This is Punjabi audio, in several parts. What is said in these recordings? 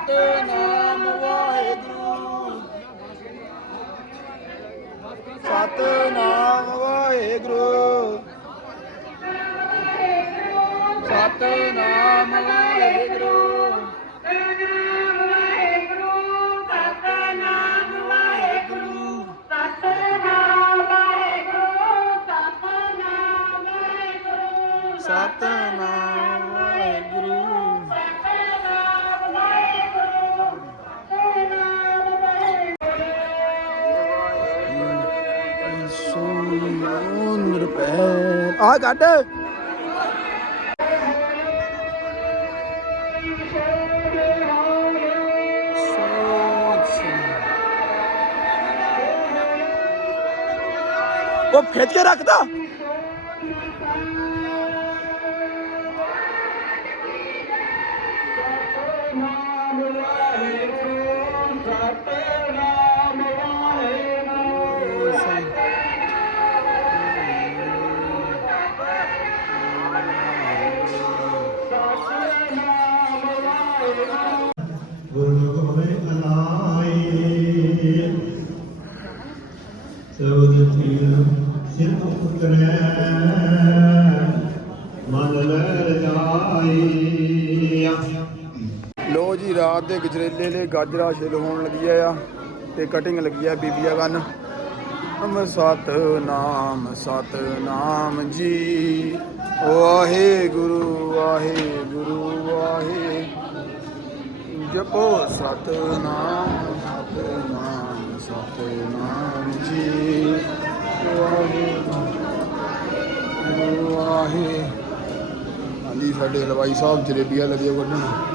ਵਾਹਿਗੁਰੂ ਸਤਨਾਮ ਵਾਹਿਗੁਰੂ ਸਤਨਾਮ ਆ ਕੱਢ। ਉਹ ਖਿੱਚ ਕੇ ਰੱਖਦਾ। ਦੇ ਗਜਰੇਲੇ ਦੇ ਗਾਜਰਾ ਛਿਲ ਹੋਣ ਲੱਗੀ ਆ ਤੇ ਕਟਿੰਗ ਲੱਗੀ ਆ ਬੀਬੀਆ ਕੰਨ ਅਮ ਸਤ ਨਾਮ ਸਤ ਨਾਮ ਜੀ। ਵਾਹਿਗੁਰੂ ਵਾਹਿਗੁਰੂ ਵਾਹਿ ਜਪੋ ਸਤ ਨਾਮ ਸਤ ਨਾਮ ਸਤ ਨਾਮ ਜੀ ਵਾਹਿਗੁਰੂ। ਵਾਹਿ ਹਾਂਜੀ, ਸਾਡੇ ਹਲਵਾਈ ਸਾਹਿਬ ਜਲੇਬੀਆਂ ਲੱਗੀਆਂ ਕੱਢਣ।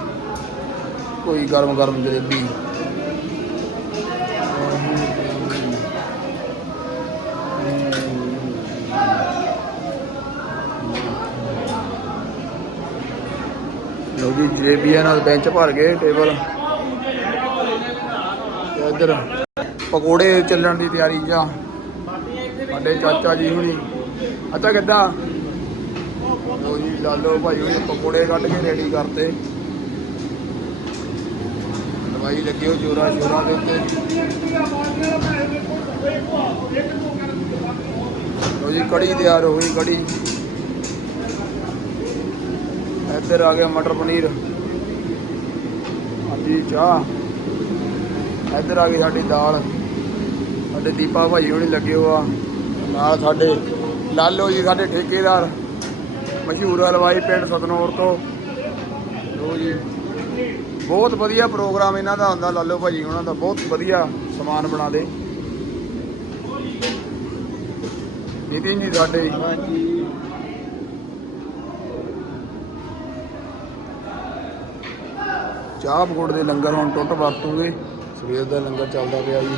ਕੋਈ ਗਰਮ ਗਰਮ ਜਲੇਬੀ। ਲੋ ਜੀ, ਜਲੇਬੀਆਂ ਨਾਲ ਬੈਂਚ ਭਰ ਗਏ, ਟੇਬਲ। ਇੱਧਰ ਪਕੌੜੇ ਚੱਲਣ ਦੀ ਤਿਆਰੀ ਜਾਂ ਸਾਡੇ ਚਾਚਾ ਜੀ ਹੁਣੀ। ਅੱਛਾ, ਕਿੱਦਾਂ? ਲੋ ਜੀ ਲਾਲੋ ਭਾਈ ਹੁਣੀ, ਪਕੌੜੇ ਕੱਢ ਕੇ ਰੈਡੀ ਕਰਤੇ। ਭਾਈ ਲੱਗੇ ਹੋ ਜੋਰਾ ਸ਼ੋਰਾ ਦੇ ਉੱਤੇ। ਲੋ ਜੀ, ਕੜੀ ਤਿਆਰ ਹੋ ਗਈ, ਕੜੀ। ਇੱਧਰ ਆ ਗਿਆ ਮਟਰ ਪਨੀਰ। ਹਾਂਜੀ, ਚਾਹ। ਇੱਧਰ ਆ ਗਈ ਸਾਡੀ ਦਾਲ। ਸਾਡੇ ਦੀਪਾ ਭਾਈ ਹੁਣੀ ਲੱਗੇ ਹੋ ਆ। ਨਾਲ ਸਾਡੇ ਲਾਲੋ ਜੀ, ਸਾਡੇ ਠੇਕੇਦਾਰ। ਮਸ਼ਹੂਰ ਹਲਵਾਈ ਪਿੰਡ ਸਤਨੌਰ ਤੋਂ। ਲੋ ਜੀ। ਬਹੁਤ ਵਧੀਆ ਪ੍ਰੋਗਰਾਮ ਇਹਨਾਂ ਦਾ ਹੁੰਦਾ ਲਾਲੋ ਭਾਜੀ ਉਹਨਾਂ ਦਾ ਬਹੁਤ ਵਧੀਆ ਸਮਾਨ ਬਣਾ ਦੇ। ਨਿਤਿਨ ਜੀ ਸਾਡੇ। ਚਾਹ ਪਕੌੜ ਦੇ ਲੰਗਰ ਹੁਣ ਟੁੱਟ ਵਰਤੂਗੇ। ਸਵੇਰ ਦਾ ਲੰਗਰ ਚੱਲਦਾ ਪਿਆ ਜੀ।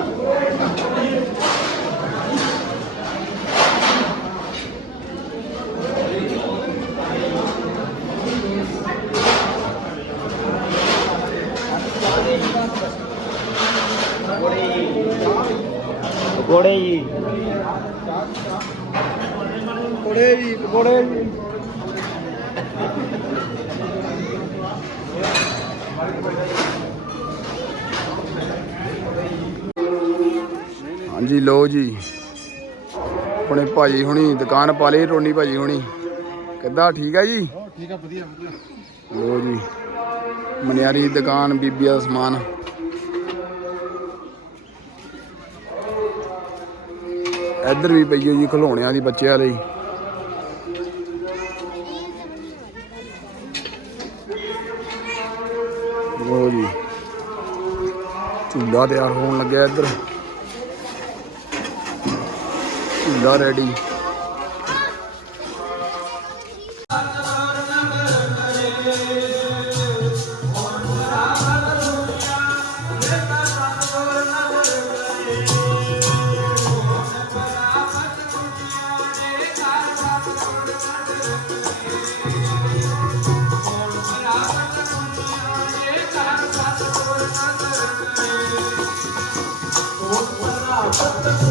ਪਕੌੜੇ ਜੀ। ਪਕੌੜੇ ਜੀ ਪਕੌੜੇ ਜੀ। ਹਾਂਜੀ ਲੋ ਜੀ। ਆਪਣੇ ਭਾਜੀ ਹੁਣੀ ਦੁਕਾਨ ਪਾ ਲਈ ਰੋਣੀ ਭਾਜੀ ਹੁਣੀ। ਕਿੱਦਾਂ ਠੀਕ ਆ ਜੀ? ਠੀਕ ਆ ਵਧੀਆ ਵਧੀਆ। ਲੋ ਜੀ। ਮਨਿਆਰੀ ਦੀ ਦੁਕਾਨ ਬੀਬੀਆਂ ਦਾ ਸਮਾਨ। ਇੱਧਰ ਵੀ ਪਈ ਹੈ ਜੀ ਖਿਡੌਣਿਆਂ ਦੀ ਬੱਚਿਆਂ ਲਈ। ਲੋ ਜੀ, ਝੂਲਾ ਤਿਆਰ ਹੋਣ ਲੱਗਿਆ ਇੱਧਰ। ਝੂਲਾ ਰੈਡੀ ਖੁਸ਼ੀਆਂ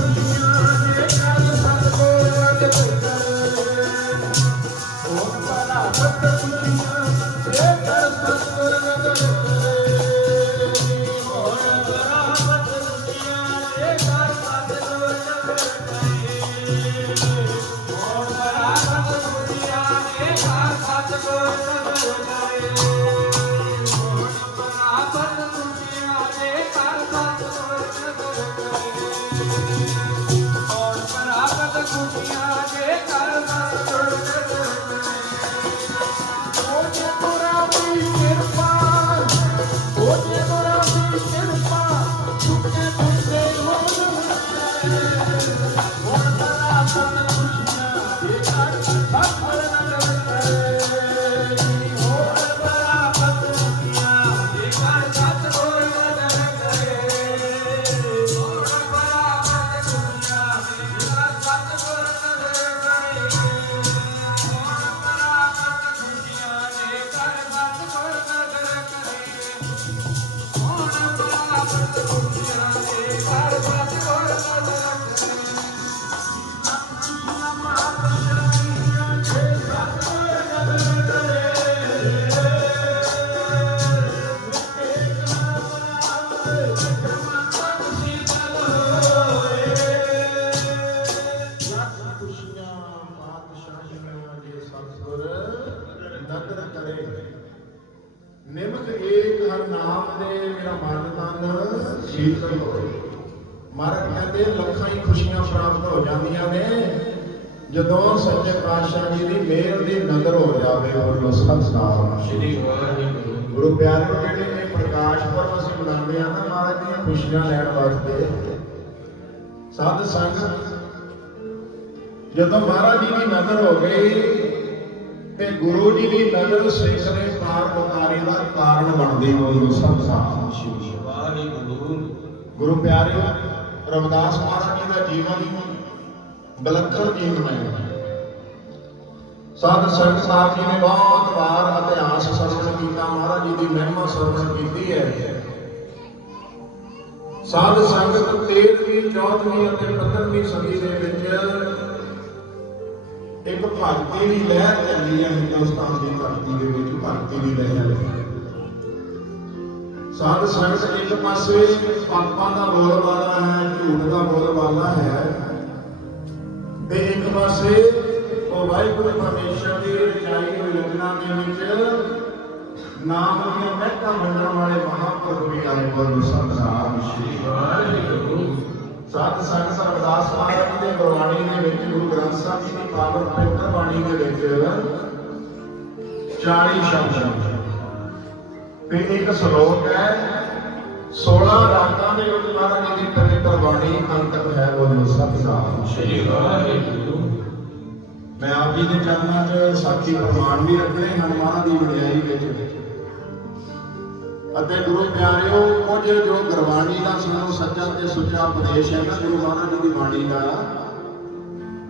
ਤਨ ਸ਼ੀਤਲ ਹੋਏ ਮਹਾਰਾਜ ਕਹਿੰਦੇ ਲੱਖਾਂ ਹੀ ਖੁਸ਼ੀਆਂ ਪ੍ਰਾਪਤ ਹੋ ਜਾਂਦੀਆਂ ਨੇ। ਜਦੋਂ ਸੱਚੇ ਪਾਤਸ਼ਾਹ ਜੀ ਦੀ ਮਿਹਰ ਦੀ ਨਜ਼ਰ ਹੋ ਜਾਵੇ ਬੋਲੋ ਸਤਨਾਮ ਸ੍ਰੀ ਗੁਰੂ ਪਿਆਰਿਓ ਜਿਹੜੇ ਇਹ ਪ੍ਰਕਾਸ਼ ਪੁਰਬ ਅਸੀਂ ਮਨਾਉਂਦੇ ਆ ਨਾ ਮਹਾਰਾਜ ਦੀਆਂ ਖੁਸ਼ੀਆਂ ਲੈਣ ਵਾਸਤੇ ਸਾਧ ਸੰਗਤ ਜਦੋਂ ਮਹਾਰਾਜ ਜੀ ਦੀ ਨਜ਼ਰ ਹੋ ਗਈ ਤੇ ਗੁਰੂ ਜੀ ਦੀ ਨਜ਼ਰ ਸਿੱਖ ਦੇ ਪਾਰ ਉਤਾਰੇ ਦਾ ਕਾਰਨ ਬਣਦੀ ਹੋਈ ਸ਼ਿਵ ਵਾਹਿਗੁਰੂ ਗੁਰੂ ਪਿਆਰਿਓ, ਰਵਿਦਾਸ ਮਹਾਰਾਜ ਜੀ ਦਾ ਜੀਵਨ ਬਲੱਖਣ ਜੀਵਨ ਹੈ। ਸਾਧ ਸੰਗਤ ਸਾਹਿਬ ਜੀ ਨੇ ਬਹੁਤ ਵਾਰ ਇਤਿਹਾਸ ਸਰਵਣ ਕੀਤਾ, ਮਹਾਰਾਜ ਜੀ ਦੀ ਮਹਿਮਾ ਸਰਵਣ ਕੀਤੀ ਹੈ। ਸਾਧ ਸੰਗਤ 13ਵੀਂ 14ਵੀਂ ਅਤੇ 15ਵੀਂ ਸਦੀ ਦੇ ਵਿੱਚ ਇੱਕ ਭਗਤੀ ਦੀ ਲਹਿਰ ਚੱਲੀ ਹੈ, ਹਿੰਦੁਸਤਾਨ ਦੀ ਧਰਤੀ ਦੇ ਵਿੱਚ, ਭਗਤੀ ਦੀ ਲਹਿਰ। ਹੈ ਸਾਧ ਸੰਗਤ ਇੱਕ ਪਾਸੇ ਪਾਪਾਂ ਦਾ ਬੋਲਬਾਲਾ ਹੈ, ਝੂਠ ਦਾ ਬੋਲਬਾਲਾ ਹੈ, ਤੇ ਇੱਕ ਪਾਸੇ ਉਹ ਵਾਹਿਗੁਰੂ ਪਰਮੇਸ਼ਰ ਦੀ ਰਚਾਈ ਹੋਈ ਰਚਨਾ ਦੇ ਵਿੱਚ ਨਾਮ ਦੀਆਂ ਮਹਿਕਾਂ ਮੰਨਣ ਵਾਲੇ ਮਹਾਂਪੁਰਖ ਵੀ ਆਏ ਬੋਲੋ ਸਤਨਾਮ ਸ਼੍ਰੀ ਵਾਹਿਗੁਰੂ। ਸਾਧ ਸੰਗਤ ਅਰਦਾਸ ਮਹਾਰਾਜ ਦੇ ਗੁਰਬਾਣੀ ਦੇ ਵਿੱਚ, ਗੁਰੂ ਗ੍ਰੰਥ ਸਾਹਿਬ ਜੀ ਦੀ ਪਾਵਨ ਪਵਿੱਤਰ ਬਾਣੀ ਦੇ ਵਿੱਚ 40 ਸ਼ਬਦ ਹਨ ਤੇ ਇੱਕ ਸ਼ਲੋਕ ਹੈ 16 ਰਾਗਾਂ ਦੇ ਵਿੱਚ ਮਹਾਰਾਜ ਜੀ ਦੀ ਪਵਿੱਤਰ ਬਾਣੀ ਅੰਕਿਤ ਹੈ ਬੋਲੋ ਸਤਨਾਮ। ਸ਼੍ਰੀ ਵਾਹਿਗੁਰੂ। ਮੈਂ ਆਪ ਜੀ ਦੇ ਚਰਨਾਂ 'ਚ ਸਾਖੀ ਪ੍ਰਮਾਣ ਵੀ ਰੱਖੇ ਹਨ ਮਹਾਰਾਜ ਦੀ ਵਡਿਆਈ ਵਿੱਚ ਅਤੇ ਗੁਰੂ ਪਿਆਰਿਓ ਕੁਝ ਜੋ ਗੁਰਬਾਣੀ ਦਾ ਸਾਨੂੰ ਸੱਚਾ ਤੇ ਸੁੱਚਾ ਉਪਦੇਸ਼ ਹੈ ਨਾ ਗੁਰੂ ਮਹਾਰਾਜ ਜੀ ਦੀ ਬਾਣੀ ਦਾ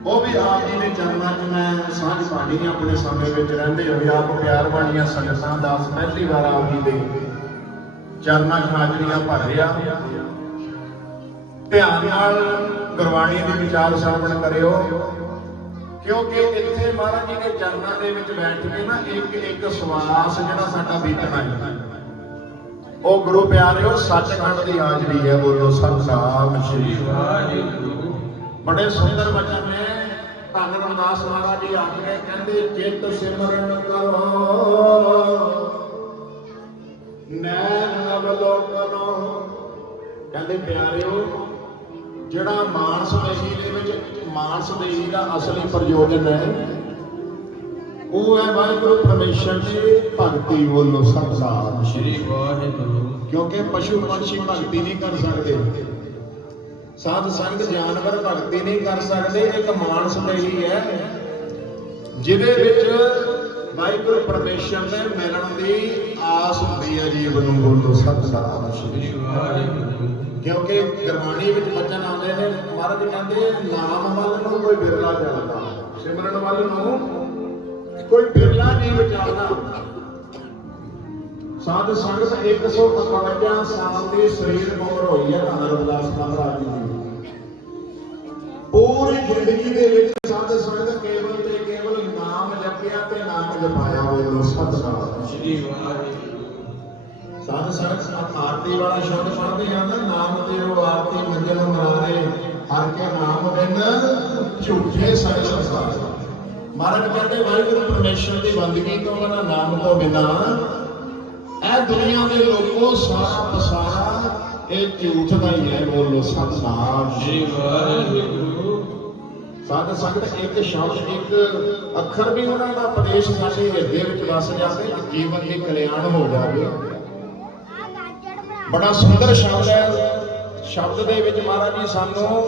ਉਹ ਵੀ ਆਪ ਜੀ ਦੇ ਚਰਨਾਂ 'ਚ ਮੈਂ ਸਾਂਝ ਪਾਣੀ ਆਪਣੇ ਸਮੇਂ ਵਿੱਚ ਰਹਿੰਦੇ ਹੋਏ ਆਪ ਪਿਆਰ ਬਾਣੀਆਂ ਸੰਗਤਾਂ ਦਾ ਪਹਿਲੀ ਵਾਰ ਆਪ ਜੀ ਦੇ ਚਰਨਾਂ 'ਚ ਹਾਜ਼ਰੀਆਂ ਭਰ ਰਿਹਾ। ਧਿਆਨ ਨਾਲ ਗੁਰਬਾਣੀ ਦੇ ਵਿਚਾਰ ਸਰਵਣ ਕਰਿਓ, ਕਿਉਂਕਿ ਇੱਥੇ ਮਹਾਰਾਜ ਜੀ ਦੇ ਚਰਨਾਂ ਦੇ ਵਿੱਚ ਬੈਠ ਕੇ ਨਾ ਇੱਕ ਇੱਕ ਸਵਾਸ ਜਿਹੜਾ ਸਾਡਾ ਬੀਤਣਾ ਹੈ। ਉਹ ਗੁਰੂ ਪਿਆਰਿਓ, ਸੱਚਖੰਡ ਦੀ ਹਾਜ਼ਰੀ ਹੈ ਬੋਲੋ, ਸਤਨਾਮ ਸ਼੍ਰੀ ਵਾਹਿਗੁਰੂ। ਬੜੇ ਸੁੰਦਰ ਬਚਨ ਨੇ। ਧੰਨ ਰਮਦਾਸ ਮਹਾਰਾਜ ਜੀ ਆਖਦੇ ਕਹਿੰਦੇ ਚਿੱਤ ਸਿਮਰਨ ਕਰੋ। ਨੈਣ ਅਵਲੋਕਨੋ। ਕਹਿੰਦੇ ਪਿਆਰਿਓ ਜਿਹੜਾ ਮਾਨਸ ਦੇਹੀ ਦੇ ਵਿੱਚ ਮਾਨਸ ਦੇਹੀ ਦਾ ਅਸਲੀ ਪ੍ਰਯੋਜਨ ਹੈ ਉਹ ਹੈ ਵਾਹਿਗੁਰੂ ਪਰਮੇਸ਼ਰ ਦੀ ਭਗਤੀ ਬੋਲੋ ਸਤਨਾਮ ਸ਼੍ਰੀ ਵਾਹਿਗੁਰੂ। ਕਿਉਂਕਿ ਪਸ਼ੂ ਪੰਛੀ ਭਗਤੀ ਨਹੀਂ ਕਰ ਸਕਦੇ। ਸਾਧ ਸੰਗਤ ਜਾਨਵਰ ਭਗਤੀ ਨਹੀਂ ਕਰ ਸਕਦੇ, ਇੱਕ ਮਾਨਸ ਦੇਹੀ ਹੈ, ਜਿਹਦੇ ਵਿੱਚ ਵਾਹਿਗੁਰੂ ਪਰਮੇਸ਼ਰ ਨੇ ਮਿਲਣ ਦੀ ਆਸ ਹੁੰਦੀ ਹੈ ਜੀਵ ਨੂੰ ਬੋਲੋ ਸਤਨਾਮ ਸ਼੍ਰੀ ਵਾਹਿਗੁਰੂ ਕਿਉਂਕਿ ਗੁਰਬਾਣੀ ਵਿੱਚ ਬਚਨ ਆਉਂਦੇ ਨੇ, ਮਹਾਰਾਜ ਕਹਿੰਦੇ, ਨਾਮ ਵੱਲ ਨੂੰ ਕੋਈ ਬਿਰਲਾ ਜਾਂਦਾ ਸਿਮਰਨ ਵੱਲ ਨੂੰ ਕੋਈ ਬਿਰਲਾ ਨਹੀਂ ਵਿਚਾਰਦਾ। ਸਾਧ ਸੰਗਤ 155 ਸਾਲ ਦੀ ਸਰੀਰ ਉਮਰ ਹੋਈ ਹੈ, ਧੰਨ ਰਵਿਦਾਸ ਮਹਾਰਾਜ ਜੀ ਪੂਰੀ ਜ਼ਿੰਦਗੀ ਦੇ ਵਿੱਚ ਸਾਧ ਸੰਗਤ ਕੇਵਲ ਤੇ ਕੇਵਲ ਨਾਮ ਜਪਿਆ ਤੇ ਨਾਮ ਜਪਾਇਆ ਬੋਲੋ ਸਤਨਾਮ। ਸ਼੍ਰੀ ਵਾਹਿਗੁਰੂ। ਸਾਧ ਸੰਗਤ ਆਰਤੀ ਵਾਲਾ ਸ਼ਬਦ ਪੜ੍ਹਦੇ ਹਨ ਨਾਮ ਤੇ ਉਹ ਆਰਤੀ ਮੰਜ਼ਲ ਮਰਾਰੇ ਹਰ ਕੇ ਨਾਮ ਬਿਨ ਝੂਠੇ ਸਗਲ ਸੰਸਾਰ ਮਹਾਰਾਜ ਕਹਿੰਦੇ ਵਾਹਿਗੁਰੂ ਪਰਮੇਸ਼ਰ ਦੀ ਬੰਦਗੀ ਤੋਂ ਬਿਨਾਂ ਨਾਮ ਤੋਂ ਬਿਨਾਂ ਇਹ ਦੁਨੀਆ ਦੇ ਲੋਕੋ ਸਾਰਾ ਪਸਾਰਾ ਇਹ ਝੂਠ ਦਾ ਹੀ ਹੈ ਬੋਲੋ ਸਤਨਾਮ। ਸ਼੍ਰੀ ਵਾਹਿਗੁਰੂ। ਸਾਧ ਸੰਗਤ ਇੱਕ ਸ਼ਬਦ, ਇੱਕ ਅੱਖਰ ਵੀ ਉਹਨਾਂ ਦਾ ਉਪਦੇਸ਼ ਸਾਡੇ ਹਿਰਦੇ ਵਿੱਚ ਵਸ ਜਾਵੇ ਜੀਵਨ ਦੀ ਕਲਿਆਣ ਹੋ ਜਾਵੇ। ਬੜਾ ਸੁੰਦਰ ਸ਼ਬਦ ਹੈ। ਸ਼ਬਦ ਦੇ ਵਿੱਚ ਮਹਾਰਾਜ ਜੀ ਸਾਨੂੰ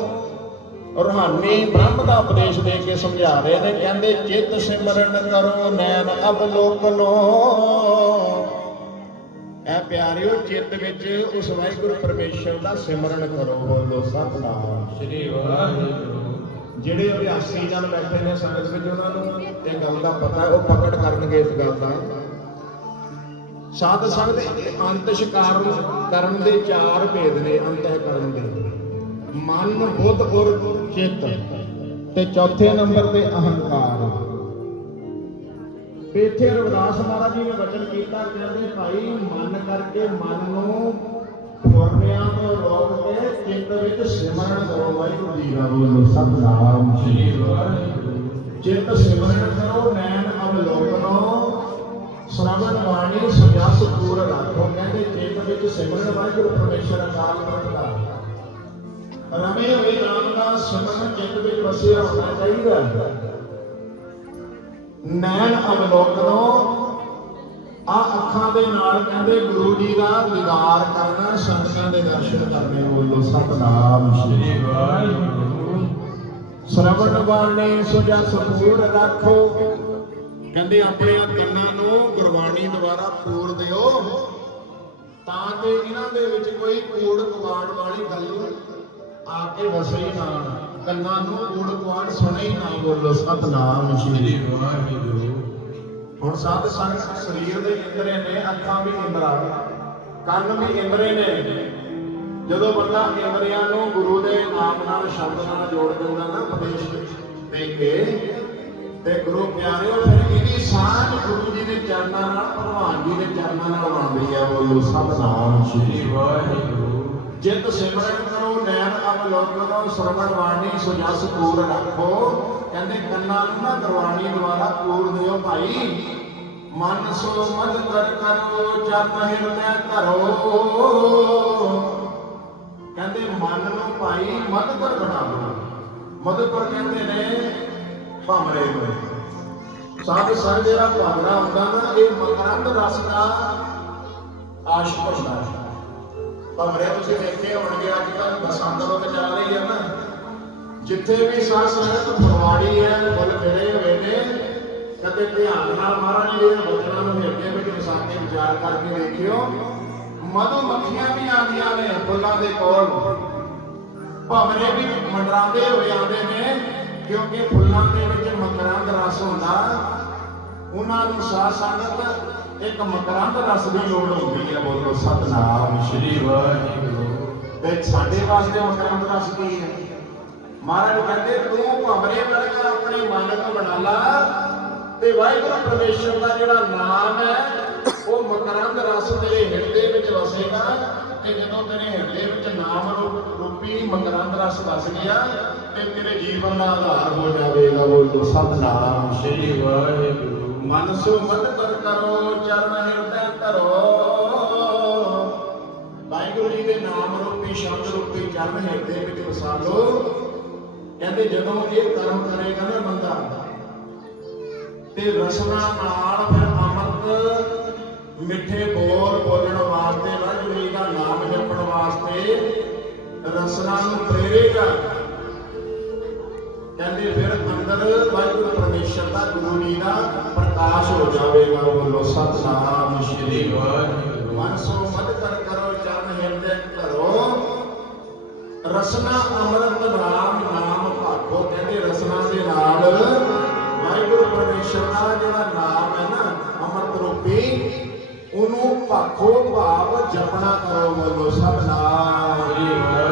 ਰੂਹਾਨੀ ਬ੍ਰਹਮ ਦਾ ਉਪਦੇਸ਼ ਦੇ ਕੇ ਸਮਝਾ ਰਹੇ ਨੇ। ਕਹਿੰਦੇ, ਚਿੱਤ ਸਿਮਰਨ ਕਰੋ, ਨੈਣ ਅਵਲੋਕਨੋ ਐ ਪਿਆਰਿਓ, ਚਿੱਤ ਵਿੱਚ ਉਸ ਵਾਹਿਗੁਰੂ ਪਰਮੇਸ਼ਰ ਦਾ ਸਿਮਰਨ ਕਰੋ, ਬੋਲੋ ਸਤਨਾਮ। ਸ਼੍ਰੀ ਵਾਹਿਗੁਰੂ। ਜਿਹੜੇ ਅਭਿਆਸੀ ਨਾਲ ਬੈਠੇ ਨੇ ਸੰਗਤ ਵਿੱਚ, ਉਹਨਾਂ ਨੂੰ ਇਹ ਗੱਲ ਦਾ ਪਤਾ ਉਹ ਪਕੜ ਕਰਨਗੇ ਇਸ ਗੱਲ ਦਾ। ਸਾਧ ਸੰਗਤ ਇਹ ਅੰਤਿਸ਼ ਕਰਨ ਦੇ ਚਾਰ ਭੇਦ ਨੇ ਅੰਤਹ ਕਰਨ ਦੇ। ਮਨ, ਬੁੱਧ, ਔਰ ਚਿੱਤ। ਤੇ ਚੌਥੇ ਨੰਬਰ ਤੇ ਅਹੰਕਾਰ। ਇੱਥੇ ਰਵਿਦਾਸ ਮਹਾਰਾਜ ਜੀ ਨੇ ਵਚਨ ਕੀਤਾ, ਕਹਿੰਦੇ ਭਾਈ, ਮਨ ਕਰਕੇ ਮਨ ਨੂੰ ਫੁਰਨਿਆਂ ਤੋਂ ਰੋਕ ਕੇ ਚਿੱਤ ਵਿੱਚ ਸਿਮਰਨ ਕਰੋ ਵਾਹਿਗੁਰੂ ਜੀ ਦਾ ਬੋਲੋ ਸਤਨਾਮ ਸ਼੍ਰੀ ਵਾਹਿਗੁਰੂ ਚਿੱਤ ਸਿਮਰਨ ਕਰੋ ਨੈਣ ਅਵਲੋਕਨੋ ਸ਼ਰਵਣ ਬਾਣੀ ਸੁਜਸ ਪੂਰ ਰੱਖੋ ਕਹਿੰਦੇ ਚਿੱਤ ਵਿੱਚ ਸਿਮਰਨ ਵਾਹਿਗੁਰੂ ਪਰਮੇਸ਼ਰ ਅਕਾਲ ਪੁਰਖ ਦਾ ਰਮੇ ਹੋਏ ਨਾਮ ਦਾ ਸਿਮਰਨ ਚਿੱਤ ਵਿੱਚ ਵਸਿਆ ਹੋਣਾ ਚਾਹੀਦਾ ਹੈ। ਨੈਣ ਅਵਲੋਕਨੋ ਆ ਅੱਖਾਂ ਦੇ ਨਾਲ ਕਹਿੰਦੇ ਗੁਰੂ ਜੀ ਦਾ ਦੀਦਾਰ ਕਰਨਾ ਸੰਤਾਂ ਦੇ ਦਰਸ਼ਨ ਕਰਨੇ ਬੋਲੋ ਸਤਨਾਮ ਸ਼੍ਰੀ ਵਾਹਿਗੁਰੂ। ਸ਼ਰਵਣ ਬਾਣੀ ਸੁਜਾ ਸਪੂਰ ਰੱਖੋ। ਕਹਿੰਦੇ ਆਪਣੇ ਕੰਨਾਂ ਨੂੰ ਗੁਰਬਾਣੀ ਦੁਆਰਾ ਪੂਰ ਦਿਓ ਤਾਂ ਕਿ ਇਹਨਾਂ ਦੇ ਵਿੱਚ ਕੋਈ ਕੂੜ ਕਵਾੜ ਵਾਲੀ ਗੱਲ ਆ ਕੇ ਵਸੇ ਨਾ ਕੰਨਾਂ ਨੂੰ ਕੂੜ ਕਵਾੜ ਸੁਣੇ ਨਾ ਬੋਲੋ ਸਤਨਾਮ ਸ਼੍ਰੀ ਵਾਹਿਗੁਰੂ। ਹੁਣ ਸਾਧ ਸੰਗਤ ਸਰੀਰ ਦੇ ਇੰਦਰੇ ਨੇ, ਅੱਖਾਂ ਵੀ ਇੰਦਰਾ ਕੰਨ ਵੀ ਇੰਦਰੇ ਨੇ। ਜਦੋਂ ਬੰਦਾ ਇੰਦਰੀਆਂ ਨੂੰ ਗੁਰੂ ਦੇ ਨਾਮ ਨਾਲ ਸ਼ਬਦ ਨਾਲ ਜੋੜ ਦਿੰਦਾ ਨਾ ਉਪਦੇਸ਼ ਦੇ ਕੇ ਤੇ ਗੁਰੂ ਪਿਆਰਿਓ, ਫਿਰ ਇਹਦੀ ਸਾਂਝ ਗੁਰੂ ਜੀ ਦੇ ਚਰਨਾਂ ਨਾਲ, ਭਗਵਾਨ ਜੀ ਦੇ ਚਰਨਾਂ ਨਾਲ ਬਣਦੀ ਆ ਬੋਲੋ ਸਤਨਾਮ ਸ੍ਰੀ ਵਾਹਿਗੁਰੂ। ਜਿਤ ਸਿਮਰਨ ਨੈਣ ਅਵਲੋਕਨੋ ਸਰਵਣ ਬਾਣੀ ਸੁਜਸ ਪੂਰ ਰੱਖੋ। ਕਹਿੰਦੇ ਕੰਨਾਂ ਨੂੰ ਨਾ ਦਰਵਾਣੀ ਦੁਆਰਾ ਪੂਰ ਦਿਓ ਭਾਈ। ਮਨ ਸੋ ਮਦ ਕਰ ਕਰੋ ਚਰਨ ਹਿਰਦੈ ਧਰੋ। ਕਹਿੰਦੇ ਮਨ ਨੂੰ ਭਾਈ ਮਦ ਕਰ ਬਣਾ ਲਓ ਮਦ ਕਰ ਕਹਿੰਦੇ ਨੇ ਭਾਮਰੇ ਨੂੰ। ਸਾਧ ਸੰਗ ਜਿਹੜਾ ਭਾਵਨਾ ਹੁੰਦਾ ਨਾ, ਇਹ ਮਕਰੰਦ ਰਸ ਦਾ ਆਸ਼ਿਕ ਹੁੰਦਾ। ਹੈ ਭਮਰੇ ਤੁਸੀਂ ਦੇਖੇ ਹੋਣਗੇ, ਅੱਜ ਕੱਲ੍ਹ ਬਸੰਤ ਰੁੱਤ ਚੱਲ ਰਹੀ ਹੈ ਨਾ। ਜਿੱਥੇ ਵੀ ਸਾਧ ਸੰਗਤ ਫਰਵਾੜੀ ਹੈ ਫੁੱਲ ਖਿੜੇ ਹੋਏ ਨੇ, ਕਦੇ ਧਿਆਨ ਨਾਲ ਮਹਾਰਾਜ ਦੇ ਬਚਨਾਂ ਨੂੰ ਹਿਰਦੇ ਵਿੱਚ ਵਸਾ ਕੇ ਵਿਚਾਰ ਕਰਕੇ ਦੇਖਿਓ। ਮਧੂ ਮੱਖੀਆਂ ਵੀ ਆਉਂਦੀਆਂ ਨੇ ਫੁੱਲਾਂ ਦੇ ਕੋਲ। ਭਮਰੇ ਵੀ ਮੰਡਰਾਉਂਦੇ ਹੋਏ ਆਉਂਦੇ ਨੇ, ਕਿਉਂਕਿ ਫੁੱਲਾਂ ਦੇ ਵਿੱਚ ਮਕਰੰਦ ਰਸ ਹੁੰਦਾ। ਉਹਨਾਂ ਨੂੰ ਸਾਧ ਸੰਗਤ ਇੱਕ ਮਕਰੰਦ ਰਸ ਦੀ ਲੋੜ ਹੁੰਦੀ ਹੈ, ਬੋਲੋ ਸਤਨਾਮ, ਸ਼੍ਰੀ ਵਾਹਿਗੁਰੂ। ਤੇ ਸਾਡੇ ਵਾਸਤੇ ਮਕਰੰਦ ਰਸ ਕੀ ਹੈ? ਮਹਾਰਾਜ ਕਹਿੰਦੇ, ਤੂੰ ਭਮਰੇ ਵਰਗਾ ਆਪਣੇ ਮਨ ਨੂੰ ਬਣਾ ਲਾ ਤੇ ਵਾਹਿਗੁਰੂ ਪਰਮੇਸ਼ਰ ਦਾ ਜਿਹੜਾ ਨਾਮ ਹੈ, ਉਹ ਮਕਰੰਦ ਰਸ ਤੇਰੇ ਹਿਰਦੇ ਵਿੱਚ ਵਸੇਗਾ ਤੇ ਜਦੋਂ ਤੇਰੇ ਹਿਰਦੇ ਵਿੱਚ ਨਾਮ ਰੂਪੀ ਮਕਰੰਦ ਰਸ ਵਸ ਗਿਆ ਤੇ ਤੇਰੇ ਜੀਵਨ ਦਾ ਆਧਾਰ ਹੋ ਜਾਵੇਗਾ, ਬੋਲੋ ਸਤਨਾਮ, ਸ੍ਰੀ ਵਾਹਿਗੁਰੂ। ਮਨ ਸੋ ਮਤ ਕਰੋ, ਚਰਨ ਹਿਰਦੈ ਧਰੋ। ਵਾਹਿਗੁਰੂ ਜੀ ਦੇ ਨਾਮ ਰੂਪੀ, ਸ਼ਬਦ ਰੂਪੀ, ਚਰਨ ਹਿਰਦੇ ਵਿੱਚ ਵਸਾ ਲਓ। ਕਹਿੰਦੇ ਜਦੋਂ ਇਹ ਕਰਮ ਕਰੇਗਾ ਨਾ ਬੰਦਾ, ਤੇ ਰਸਨਾ ਨਾਲ ਫਿਰ ਅੰਮ੍ਰਿਤ, ਮਿੱਠੇ ਬੋਲ ਬੋਲਣ ਵਾਸਤੇ ਵਾਹਿਗੁਰੂ ਜੀ ਦਾ ਨਾਮ ਜਪਣ ਵਾਸਤੇ ਰਸਨਾ ਨੂੰ ਪ੍ਰੇਰੇਗਾ ਕਹਿੰਦੇ ਫਿਰ ਅੰਦਰ ਵਾਹਿਗੁਰੂ ਪਰਮੇਸ਼ਰ ਦਾ ਗੁਰੂ ਜੀ ਦਾ ਪ੍ਰਕਾਸ਼ ਹੋ ਜਾਵੇਗਾ, ਬੋਲੋ, ਸਤਨਾਮ ਸ੍ਰੀ ਵਾਹਿਗੁਰੂ। ਮਨ ਸੋ ਮਦ ਕਰ ਕਰੋ, ਚਰਨ ਹਿਰਦੇ ਧਰੋ। ਰਸਨਾ ਅੰਮ੍ਰਿਤ ਨਾਮ ਨਾਮ ਭਾਖੋ ਕਹਿੰਦੇ ਰਸਨਾ ਦੇ ਨਾਲ ਵਾਹਿਗੁਰੂ ਪਰਮੇਸ਼ਰ ਦਾ ਜਿਹੜਾ ਨਾਮ ਹੈ ਨਾ, ਅੰਮ੍ਰਿਤ ਰੂਪੀ, ਉਹਨੂੰ ਭਾਖੋ ਭਾਵ ਜਪਣਾ ਕਰੋ, ਬੋਲੋ, ਸਤਨਾਮ ਸ੍ਰੀ ਵਾਹਿਗੁਰੂ।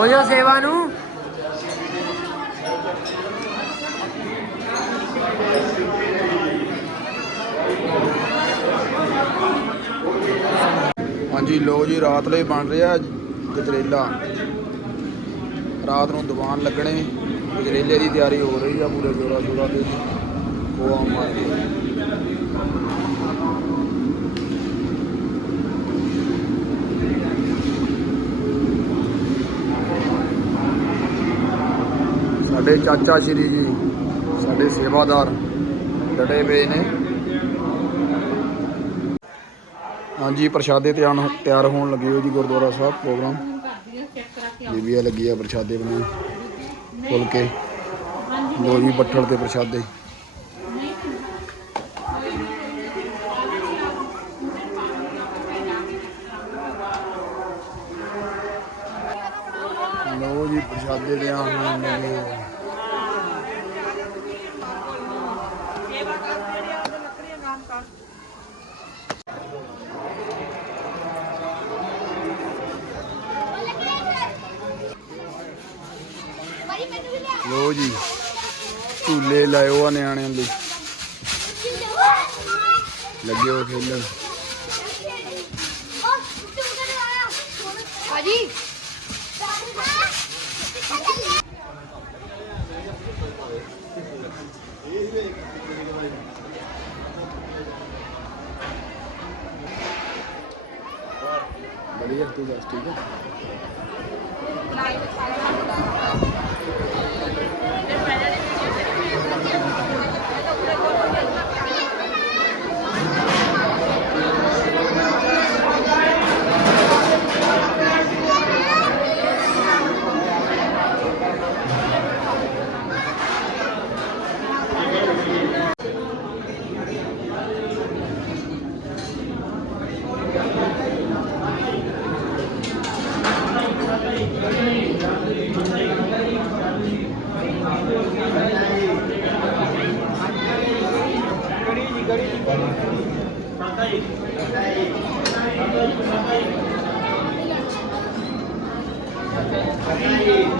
ਹੋ ਜਾ ਸੇਵਾ ਨੂੰ। ਹਾਂਜੀ ਲੋ ਜੀ, ਰਾਤ ਲਈ ਬਣ ਰਿਹਾ ਗਜਰੇਲਾ। ਰਾਤ ਨੂੰ ਦੀਵਾਨ ਲੱਗਣੇ, ਗਜਰੇਲੇ ਦੀ ਤਿਆਰੀ ਹੋ ਰਹੀ ਆ, ਪੂਰੇ ਜੋਰਾ ਸ਼ੋਰਾ ਤੇ ਖੋਆ ਮਾਰ ਕੇ। ਸਾਡੇ ਚਾਚਾ ਸ਼੍ਰੀ ਜੀ, ਸਾਡੇ ਸੇਵਾਦਾਰ ਡਟੇ ਪਏ ਨੇ। ਹਾਂਜੀ, ਪ੍ਰਸ਼ਾਦੇ ਤਿਆਰ ਤਿਆਰ ਹੋਣ ਲੱਗੇ ਹੋ ਜੀ ਗੁਰਦੁਆਰਾ ਸਾਹਿਬ ਪ੍ਰੋਗਰਾਮ। ਬੀਬੀਆਂ ਲੱਗੀ ਆ ਪ੍ਰਸ਼ਾਦੇ ਬਣਾਉਣ, ਫੁਲਕੇ ਲੋ ਜੀ ਬੱਠਲ ਤੇ ਪ੍ਰਸ਼ਾਦੇ। ਲੋ ਜੀ, ਪ੍ਰਸ਼ਾਦੇ ਤਿਆਰ ਹੋਣ ਲੱਗੇ ਹੋ ਲੋ ਜੀ ਝੂਲੇ ਲਾਇਓ ਆ ਨਿਆਣਿਆਂ ਲਈ। ਲੱਗੇ ਹੋ ਖੇਲਣ ਭਾਜੀ। ਵਧੀਆ ਤੂੰ ਦੱਸ ਠੀਕ ਹੈ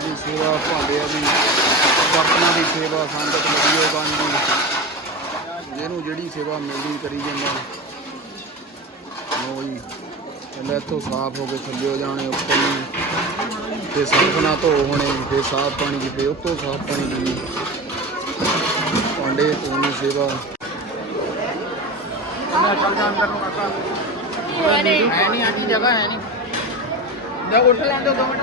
ਦੀ ਸੇਵਾ ਭਾਂਡਿਆਂ ਦੀ ਬਰਤਨਾਂ ਦੀ ਸੇਵਾ ਸੰਗਤ ਲੱਗੀਓ ਗਾਂਧੀ ਜਿਹਨੂੰ ਜਿਹੜੀ ਸੇਵਾ ਮਿਲਦੀ ਕਰੀ ਜਾਂਦਾ ਲੋ ਜੀ ਪਹਿਲਾਂ ਇੱਥੋਂ ਸਾਫ਼ ਹੋ ਕੇ ਥੱਲੇ ਹੋ ਜਾਣੇ ਉੱਪਰ ਨੂੰ ਤੇ ਧੋ ਹੋਣੇ ਤੇ ਸਾਫ਼ ਪਾਣੀ ਦੀ ਤੇ ਉੱਤੋਂ ਸਾਫ਼ ਪਾਣੀ ਦੀ ਭਾਂਡੇ ਧੋਣ ਦੀ ਸੇਵਾ। ਹੈ ਨਹੀਂ ਆਂਟੀ ਜਗ੍ਹਾ ਹੈ ਨਹੀਂ। ਜਾ ਉੱਠ ਲੈਂਦੇ ਦੋ ਮਿੰਟ।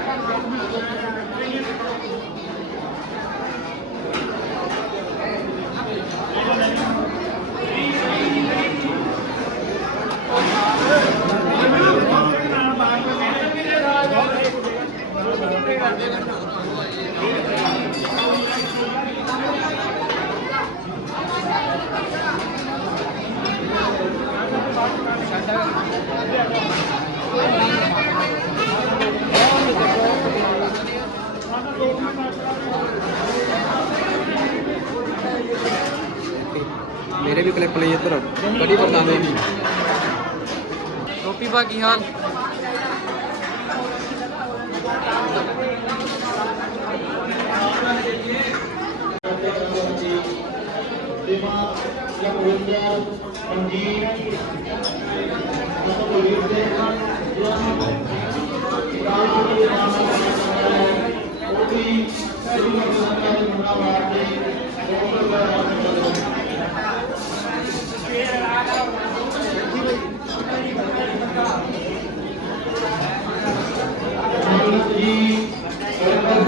ਮੇਰੇ ਵੀ ਕਲਿੱਪ ਲਈ ਇੱਧਰ। ਕੜੀ ਵਰਤਾਂ ਦੇ ਵੀ ਪੱਪੀ ਭਾ ਕੀ ਹਾਲ? Yeah.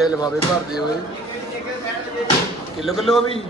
ਜਿਹੜੀ ਜਲੇਬੀ ਭਰਦੇ ਹੋਏ। ਕਿਲੋ ਕਿਲੋ ਵੀ?